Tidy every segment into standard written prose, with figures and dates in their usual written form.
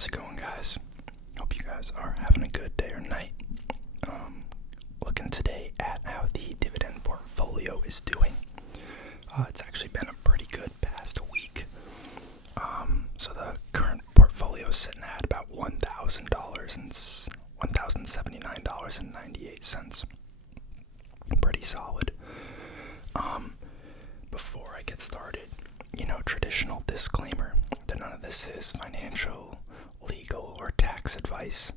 How's it going, guys? Hope you guys are having a good day or night. Looking today at how the dividend portfolio is doing. It's actually been a pretty good past week. So the current portfolio is sitting at about $1,000 and $1,079.98. Pretty solid. Before I get started, traditional disclaimer that none of this is financial, legal, or tax advice.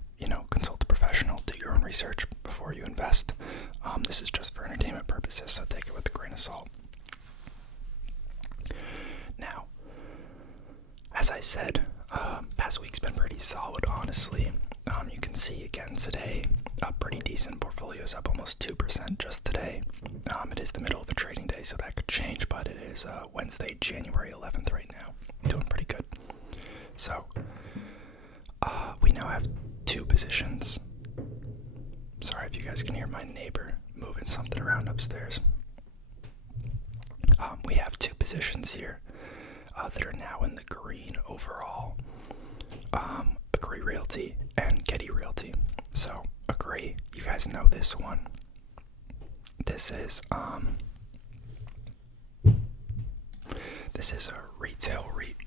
Consult a professional, do your own research before you invest. This is just for entertainment purposes, so take it with a grain of salt. Now, as I said, past week's been pretty solid, honestly. You can see again today, a pretty decent portfolio's up almost 2% just today. It is the middle of a trading day, so that could change, but it is Wednesday, January 11th right now. Doing pretty good. So, we now have two positions. Sorry if you guys can hear my neighbor moving something around upstairs. We have two positions here that are now in the green overall. Agree Realty and Getty Realty. So, Agree, you guys know this one. This is a retail REIT.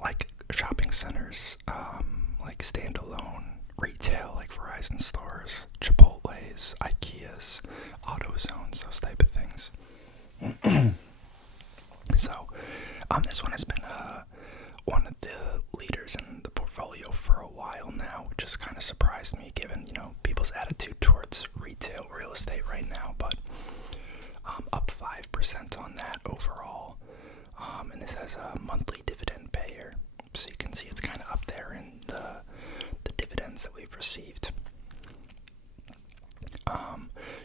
Like shopping centers, like standalone retail, like Verizon stores, Chipotle's, Ikea's, AutoZones, those type of things. So, this one has been one of the leaders in the portfolio for a while now, which just kind of surprised me given, people's attitude towards retail real estate right now, but up 5% on that overall. And this has a monthly dividend payer, so you can see it's kind of up there in the dividends that we've received.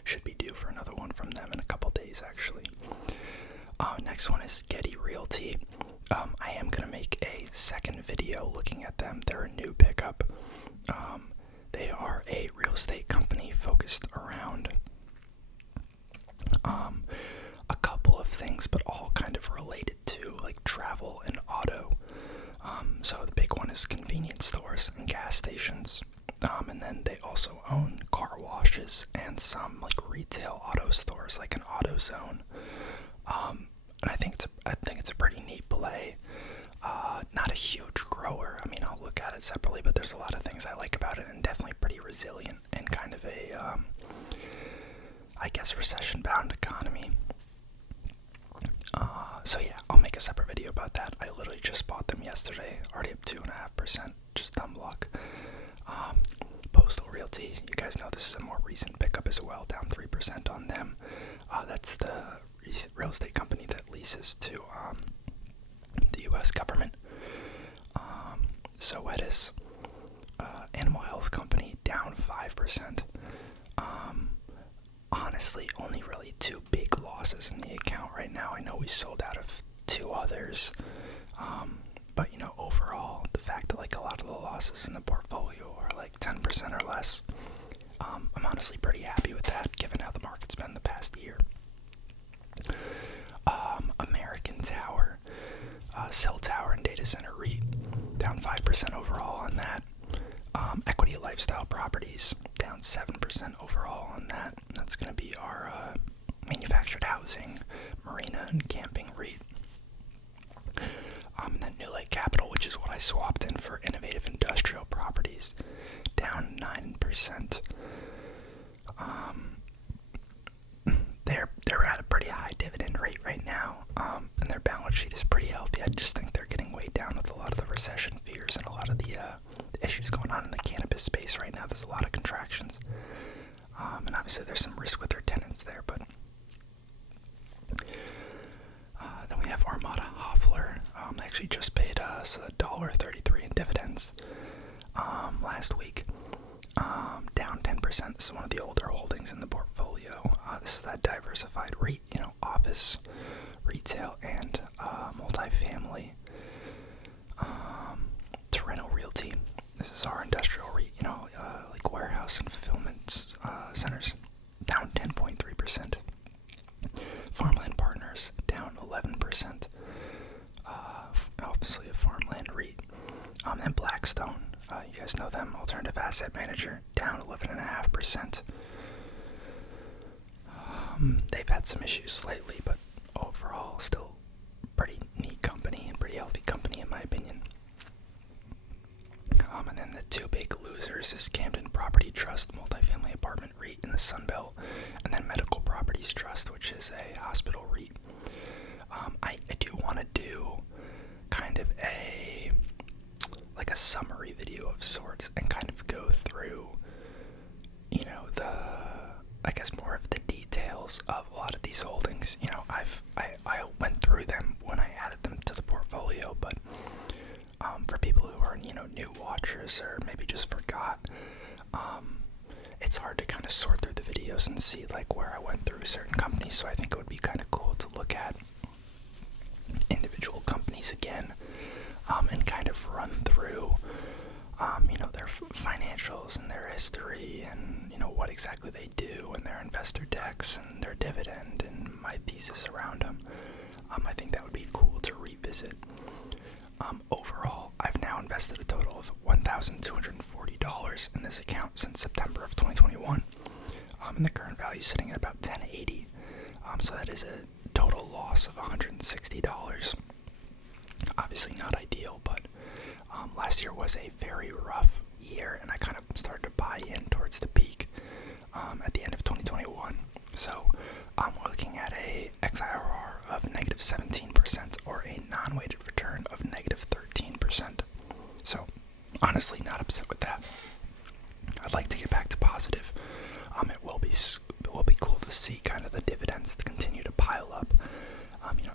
Should be due for another one from them in a couple days, actually. Next one is Getty Realty. I am going to make a second video looking at them. They're a new pickup. They are a real estate company focused around a couple of things, but all kind of related to like travel and auto. So the big one is convenience stores and gas stations. And then they also own car washes and some like retail auto stores, like an AutoZone. And I think it's a pretty neat play. Not a huge grower. I mean, I'll look at it separately, but there's a lot of things I like about it, and definitely pretty resilient and kind of a, I guess, recession-bound economy. So yeah, I'll make a separate video about that. I literally just bought them yesterday, already up 2.5%, just dumb luck. Postal Realty, you guys know this is a more recent pickup as well, down 3% on them. That's the real estate company that leases to the U.S. government. Zoetis, animal health company, down 5%. Honestly, only really two big losses in the account right now. I know we sold out of two others, but overall, the fact that like a lot of the losses in the portfolio are like 10% or less, I'm honestly pretty happy with that, given how the market's been the past year. American Tower, cell tower and data center REIT, down 5% overall on that. Equity Lifestyle Properties, down 7% overall on that. That's going to be our manufactured housing, marina, and camping REIT. And then New Lake Capital, which is what I swapped in for Innovative Industrial Properties, down 9%. They're at a pretty high dividend rate right now, and their balance sheet is pretty healthy. I just think they're getting weighed down with a lot of the recession fears and a lot of the issues going on in the cannabis space right now. There's a lot of contractions, and obviously there's some risk with their tenants there, but then we have Armada Hoffler. They actually just paid us $1.33 in dividends last week. Down 10%. This is one of the older holdings in the portfolio. This is that diversified REIT, office, retail, and multifamily. Torrento Realty. This is our industrial REIT, like warehouse and fulfillment centers. Down 10.3%. Farmland Partners, down 11%. Obviously a farmland guys know them, alternative asset manager, down 11.5%. They've had some issues lately, but overall still pretty neat company and pretty healthy company in my opinion. And then the two big losers is Camden Property Trust, multifamily apartment REIT in the Sunbelt, and then Medical Properties Trust, which is a hospital REIT. I do want to do kind of a summary video of sorts and kind of go through, more of the details of a lot of these holdings. I went through them when I added them to the portfolio, but for people who are, new watchers or maybe just forgot, it's hard to kind of sort through the videos and see where I went through certain companies, so I think it would be kind of cool to look at individual companies again, and kind of run through, their financials and their history and, what exactly they do and their investor decks and their dividend and my thesis around them. I think that would be cool to revisit. Overall, I've now invested a total of $1,240 in this account since September of 2021, and the current value is sitting at about $10.80. So that is a total loss of $160. Obviously not ideal, but last year was a very rough year, and I kind of started to buy in towards the peak at the end of 2021. So we're looking at a XIRR of negative 17% or a non-weighted return of negative 13%. So honestly, not upset with that. I'd like to get back to positive. It will be cool to see kind of the dividends to continue to pile up.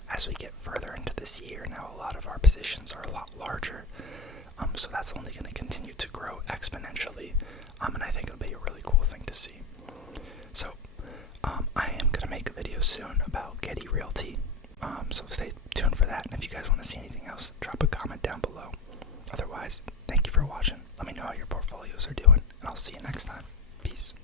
As we get further into this year, now a lot of our positions are a lot larger, so that's only going to continue to grow exponentially, and I think it'll be a really cool thing to see. So, I am going to make a video soon about Getty Realty, so stay tuned for that, and if you guys want to see anything else, drop a comment down below. Otherwise, thank you for watching. Let me know how your portfolios are doing, and I'll see you next time. Peace.